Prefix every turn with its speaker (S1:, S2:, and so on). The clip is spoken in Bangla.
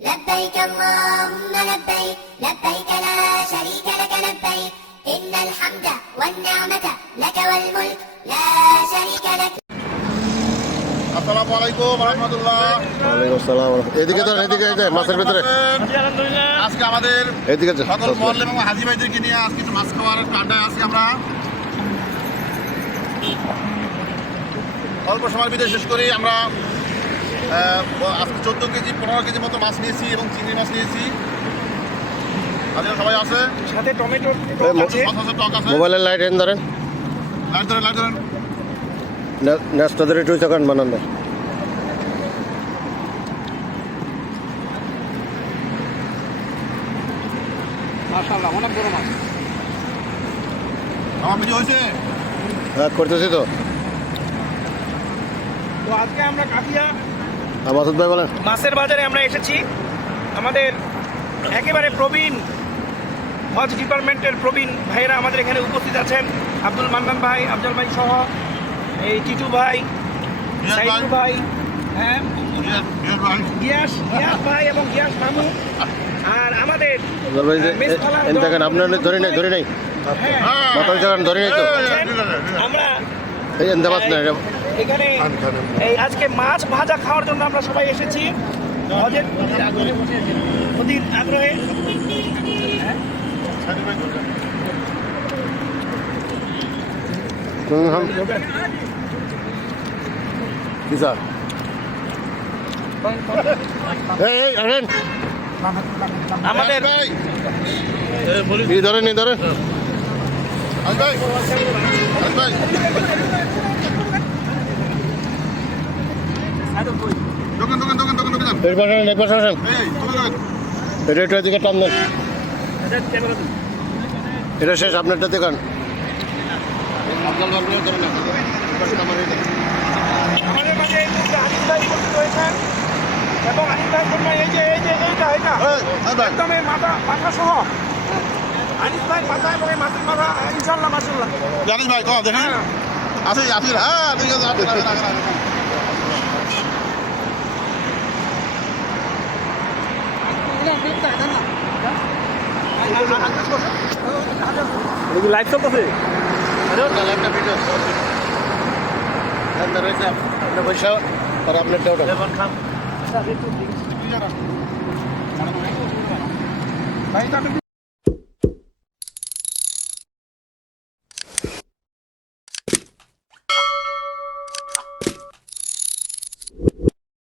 S1: لبيك اللهم لبيك لبيك لا شريك لك لبيك إن الحمد والنعمة لك والملك لا شريك لك
S2: আসসালামু আলাইকুম রহমতুল্লাহ
S3: ওয়ালাইকুম আসসালাম এদিকে তো এদিকে এই যে মাছের ভিতরে
S2: আজকে আমাদের
S3: এদিকে যে,
S2: সকল মহল্লা এবং হাজি ভাইদেরকে নিয়ে আজকে একটু মাছ খাওয়ার একটু আড্ডায় আছি আমরা অল্প সময়ের ভিতরে শেষ করি আমরা আহ, আজকে চোদ্দ কেজি পনেরো কেজি মতো মাছ নিয়েছি এবং চিংড়ি মাছ নিয়েছি। সবাই আছে?
S4: সাথে টমেটো
S3: মোবাইলের লাইট এনে ধরেন।
S2: লাইট ধরেন লাইট ধরেন।
S3: নেক্সট ধরে টুই তখন বানান
S4: মাশাআল্লাহ অনেক বড় মাছ।
S2: আমার ভিডিও হয়েছে?
S3: হ্যাঁ করতেছি তো।
S4: তো আজকে আমরা কাটিয়া
S3: আর মাসুদ ভাই বলেন
S4: মাছের বাজারে আমরা এসেছি আমাদের একেবারে প্রবীণ হজ ডিপার্টমেন্টের প্রবীণ ভাইয়েরা আমাদের এখানে উপস্থিত আছেন আব্দুল মান্নান ভাই আফজল ভাই সহ এই টিটু ভাই
S2: রিয়াজ ভাই।
S4: হ্যাঁ। গিয়াস গিয়াস ভাই এবং গিয়াস মামু আর আমাদের
S3: আফজাল ভাই যে এন দেখেন আপনার ধরে নাই ধরে নাই
S4: হ্যাঁ
S2: হ্যাঁ।
S3: ধরে নাই তো
S2: ঠিক আছে।
S4: আমরা
S3: এই এনতে না
S4: এখানে এই আজকে মাছ ভাজা খাওয়ার জন্য আমরা সবাই এসেছি। হজের আগ্রহে।
S3: কি স্যার
S4: আমাদের
S3: ধরেন ধরেন।
S2: ভাই। ভাই।
S3: এটা একটু এদিকে টান দেন। এটা শেষ আপনারটা দেখান।
S4: আমাদের মাঝে এই মুহূর্তে আনিস ভাই উপস্থিত হয়েছেন এবং আনিস ভাই এই যে এই যে এইটা এইটা
S2: এই, এই
S4: একদম এই মাথা মাথা সহ আনিস ভাই মাথা এবং এই মাছের মাথা ইনশাল্লাহ মাসাল্লাহ
S2: জানিস ভাই কম দেখেন। আছে আপিল হ্যাঁ ঠিক আছে appeal appeal, appeal, appeal.
S4: Live চলতেছে
S3: পয়সা আর আপনার দেওয়া
S4: ভাই